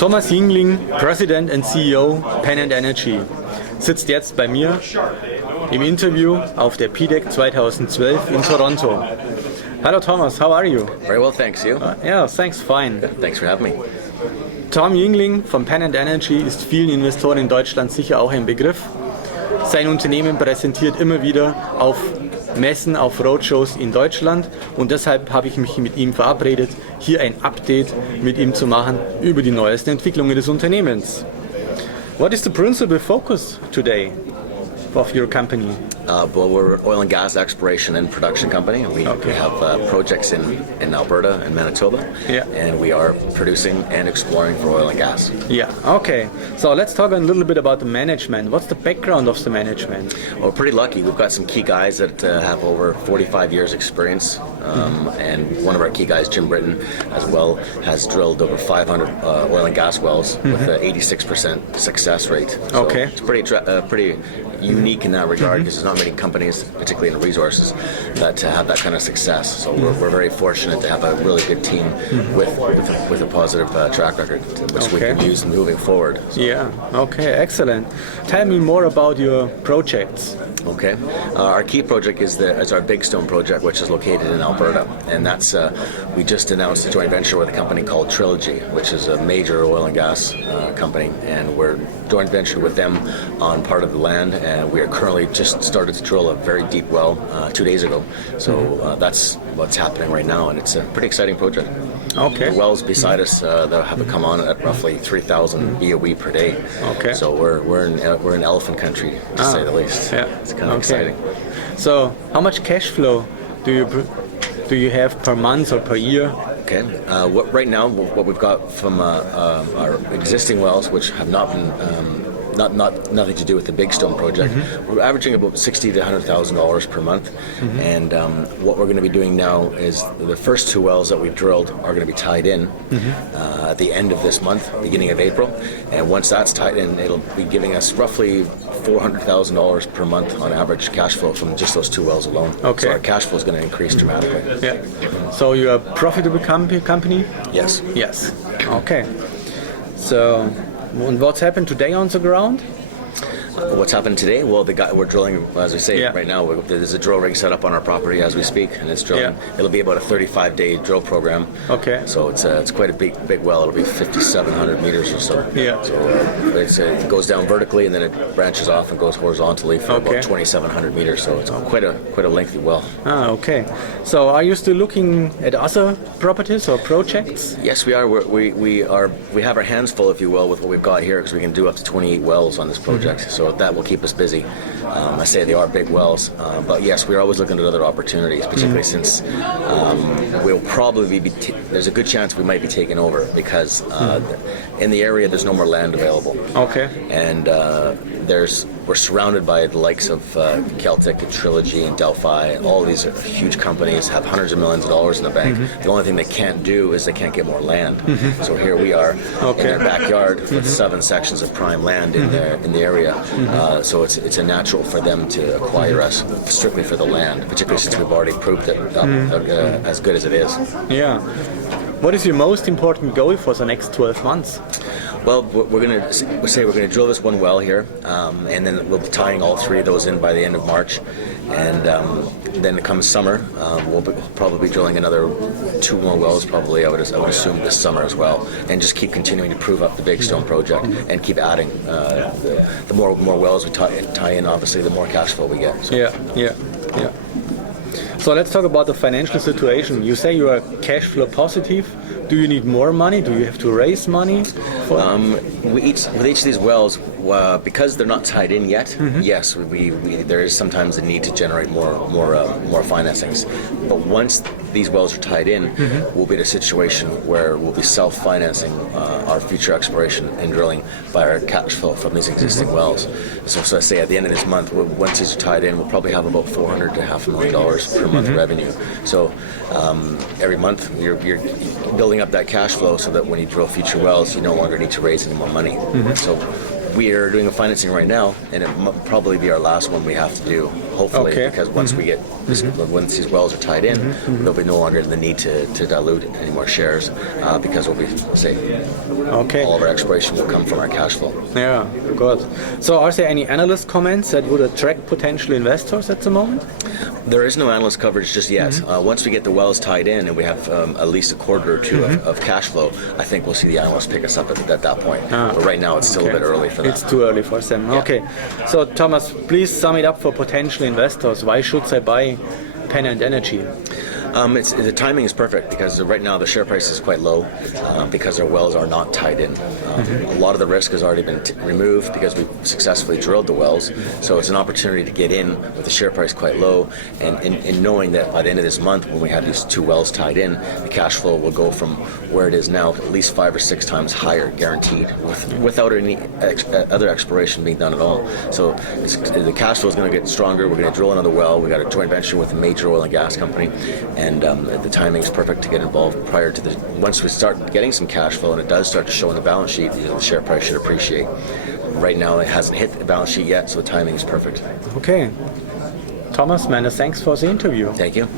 Thomas Yingling, President and CEO Pennant Energy, sitzt jetzt bei mir im Interview auf der PDAC 2012 in Toronto. Hello Thomas, how are you? Very well, thanks. You? Yeah, thanks, fine. Thanks for having me. Tom Yingling von Pennant Energy ist vielen Investoren in Deutschland sicher auch ein Begriff. Sein Unternehmen präsentiert immer wieder auf Messen, auf Roadshows in Deutschland und deshalb habe ich mich mit ihm verabredet, hier ein Update mit ihm zu machen über die neuesten Entwicklungen des Unternehmens. What is the principal focus today of your company? Well, we're an oil and gas exploration and production company. We have projects in Alberta and Manitoba, and we are producing and exploring for oil and gas. Yeah, okay. So let's talk a little bit about the management. What's the background of the management? Well, we're pretty lucky. We've got some key guys that have over 45 years experience, and one of our key guys, Jim Britton, as well, has drilled over 500 oil and gas wells with an 86% success rate. So it's pretty unique in that regard because there's not many companies, particularly in resources, that have that kind of success. So we're very fortunate to have a really good team with a positive track record, which we can use moving forward. So. Yeah, okay, excellent. Tell me more about your projects. Okay, our key project is our Bigstone project, which is located in Alberta, and that's we just announced a joint venture with a company called Trilogy, which is a major oil and gas company, and we're joint venture with them on part of the land, and we are currently just started to drill a very deep well 2 days ago. So that's what's happening right now, and it's a pretty exciting project. Okay. The wells beside us they'll have come on at roughly 3,000 BOE per day. Okay. So we're in elephant country, to say the least. Yeah. It's kind of exciting. So how much cash flow do you have per month or per year? Okay. Right now, what we've got from our existing wells, which have not been nothing to do with the Bigstone project, we're averaging about $60,000 to $100,000 per month. And what we're going to be doing now is the first 2 wells that we've drilled are going to be tied in at the end of this month, beginning of April. And once that's tied in, it'll be giving us roughly $400,000 per month on average cash flow from just those 2 wells alone. Okay. So our cash flow is going to increase dramatically. Yeah. So you're a profitable company? Yes. Yes. Okay. So, and what's happened today on the ground? What's happened today? Well, we're drilling, as we say right now. There's a drill rig set up on our property as we speak, and it's drilling. It'll be about a 35-day drill program. Okay. So it's quite a big well. It'll be 5,700 meters or so. Yeah. So it goes down vertically and then it branches off and goes horizontally for about 2,700 meters. So it's quite a lengthy well. Ah, okay. So are you still looking at other properties or projects? Yes, we are. We have our hands full, if you will, with what we've got here because we can do up to 28 wells on this project. So that will keep us busy. I say they are big wells, but yes, we're always looking at other opportunities, particularly since we'll probably there's a good chance we might be taken over because in the area there's no more land available. Okay. And we're surrounded by the likes of Celtic and Trilogy and Delphi. All these are huge companies, have hundreds of millions of dollars in the bank. The only thing they can't do is they can't get more land. So here we are in their backyard with 7 sections of prime land in the area. So it's a natural for them to acquire us strictly for the land, particularly since we've already proved it as good as it is. Yeah. What is your most important goal for the next 12 months? Well, we're going to drill this 1 well here, and then we'll be tying all 3 of those in by the end of March. And then it comes summer, we'll probably be drilling another 2 more wells, probably I would assume this summer as well, and just keep continuing to prove up the Bigstone project and keep adding. The more wells we tie in, obviously, the more cash flow we get. So. Yeah. So let's talk about the financial situation. You say you are cash flow positive. Do you need more money? Do you have to raise money? With each of these wells, because they're not tied in yet, yes, there is sometimes a need to generate more financings. But once these wells are tied in, we'll be in a situation where we'll be self-financing our future exploration and drilling by our cash flow from these existing wells. So I say at the end of this month, once these are tied in, we'll probably have about $400,000 to $500,000 per month revenue. So every month you're building up that cash flow so that when you drill future wells, you no longer need to raise any more money. So we are doing a financing right now, and it will probably be our last one we have to do, hopefully, because once we get once these wells are tied in, there'll be no longer the need to dilute any more shares because we'll be all of our exploration will come from our cash flow. Yeah, good. So are there any analyst comments that would attract potential investors at the moment? There is no analyst coverage just yet. Once we get the wells tied in and we have at least a quarter or two of cash flow, I think we'll see the analysts pick us up at that point. But right now it's still a bit early for that. It's too early for them. Yeah. Okay. So Thomas, please sum it up for potential investors. Why should they buy Pennant Energy? The timing is perfect because right now the share price is quite low because our wells are not tied in. A lot of the risk has already been removed because we've successfully drilled the wells. So it's an opportunity to get in with the share price quite low and knowing that by the end of this month when we have these 2 wells tied in, the cash flow will go from where it is now at least 5 or 6 times higher, guaranteed, without any other exploration being done at all. So the cash flow is going to get stronger. We're going to drill another well. We got a joint venture with a major oil and gas company. And the timing is perfect to get involved prior to once we start getting some cash flow and it does start to show in the balance sheet, the share price should appreciate. Right now it hasn't hit the balance sheet yet, so the timing is perfect. Okay. Thomas, many thanks for the interview. Thank you.